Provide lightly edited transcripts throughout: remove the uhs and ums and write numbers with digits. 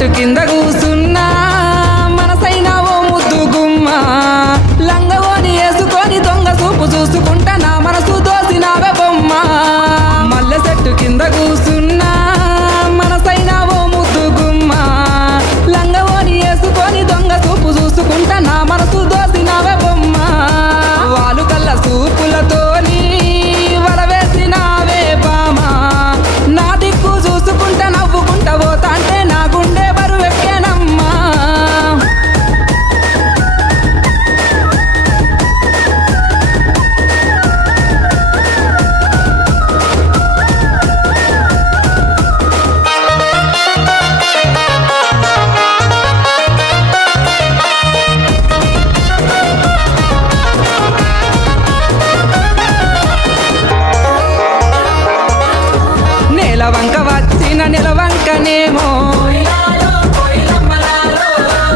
చెట్టు కింద కూసున్నా మనసైన ఓ ముద్దు గుమ్మ లంగవోని వేసుకొని దొంగ చూపు చూసుకుంటా నా మనసు దోసినావే బొమ్మ మల్లె చెట్టు కింద కూసున్నా మనసైన ఓ ముద్దు గుమ్మ లంగవోని వేసుకొని దొంగ చూపు చూసుకుంటా నా మనసు దోసినావే బొమ్మ వాలు కళ్ళ చూపులతోని వలవేసినావే బామ నా దిక్కు చూసుకుంటా నవ్వుకుంటా పోతా అంటే నా గుండె బరువెక్కేనమ్మా నెలవంక వచ్చిన నెలవంకనేమో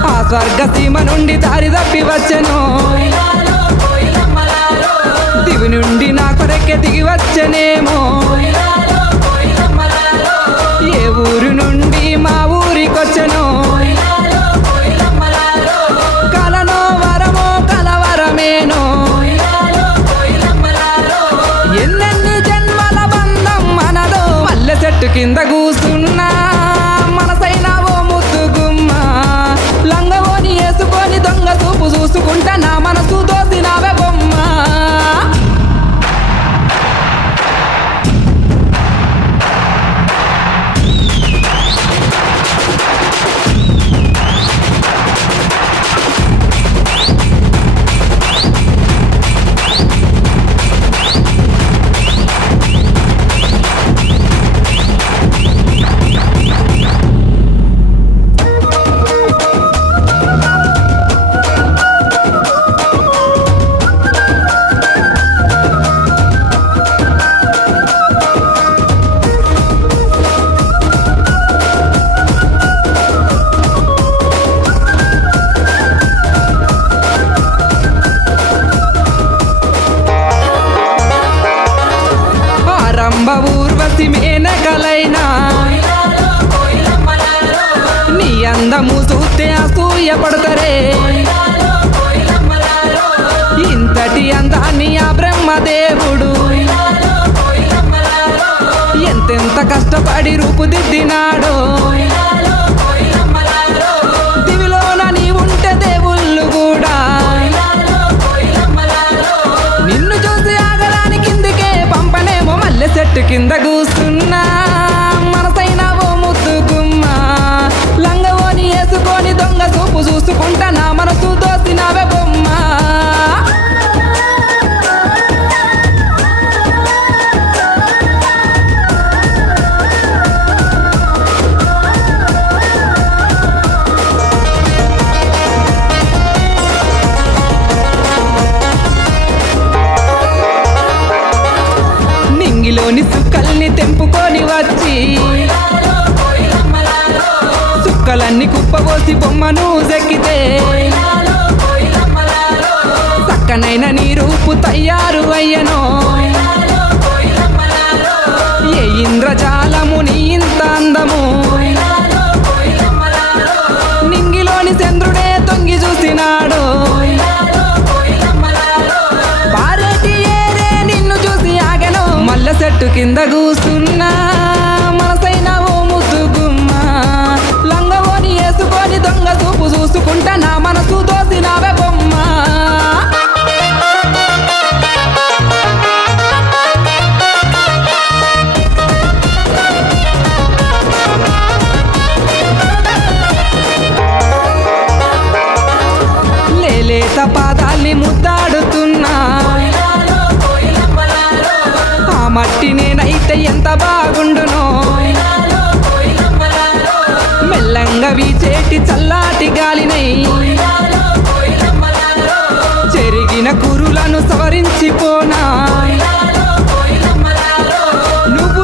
ఆ స్వర్గ సీమ నుండి దారి తప్పి వచ్చెను దివి నుండి నా కొరకే దిగి వచ్చెనేమో ఏ ఊరు నుండి మా ఊరికొచ్చెను కలనో వరమో కలవరమేనో ఎన్నెన్ని జన్మల బంధం మనదో మల్లె చెట్టు కింద కూసున్నా మనసైన ఓ ముద్దు గుమ్మ లంగవోని వేసుకొని దొంగ చూపు చూసుకుంటా నా మనసు దోసినావే బొమ్మ రంభ ఊర్వశి మేనకలైనా నీ అందము చూస్తే అసూయ పడతారే ఇంతటి అందాన్ని ఆ బ్రహ్మదేవుడు ఎంతెంత కష్టపడి రూపుదిద్దినాడో దివిలోన నీ ఉంటే దేవుళ్ళు కూడా నిన్ను చూసి ఆగరాని కిందికే పంపనేమో మల్లె చెట్టు కింద కూసున్నా మనసైన ఓ ముద్దు గుమ్మ లంగవోని వేసుకొని దొంగ చూపు చూసుకుంటా నా మనసు దోసినావే బొమ్మ నింగిలోని సుక్కల్ని తెంపుకొని వచ్చి సుక్కలన్నీ కుప్పబోసి బొమ్మను చెక్కితే చక్కనైన నీ రూపు తయారు అయ్యనో ఏ ఇంద్రజాలము నీ ఇంత అందము నింగిలోని చంద్రుడే తొంగి చూసినాడు పారేటి ఏరే నిన్ను చూసి ఆగెను మల్లె చెట్టు కింద కూసున్నా మనసైన ఓ ముద్దు గుమ్మ లంగవోని వేసుకొని దొంగ చూపు చూసుకుంటా నా మనసు దోసినావే బొమ్మ లేలేత పాదాల్ని ముద్దాడుతున్నా ఆ మట్టి నేనైతే ఎంత బాగుండునో మెల్లంగా వీచేటి చల్లాటి గాలినై చెరిగిన కురులను సవరించిపో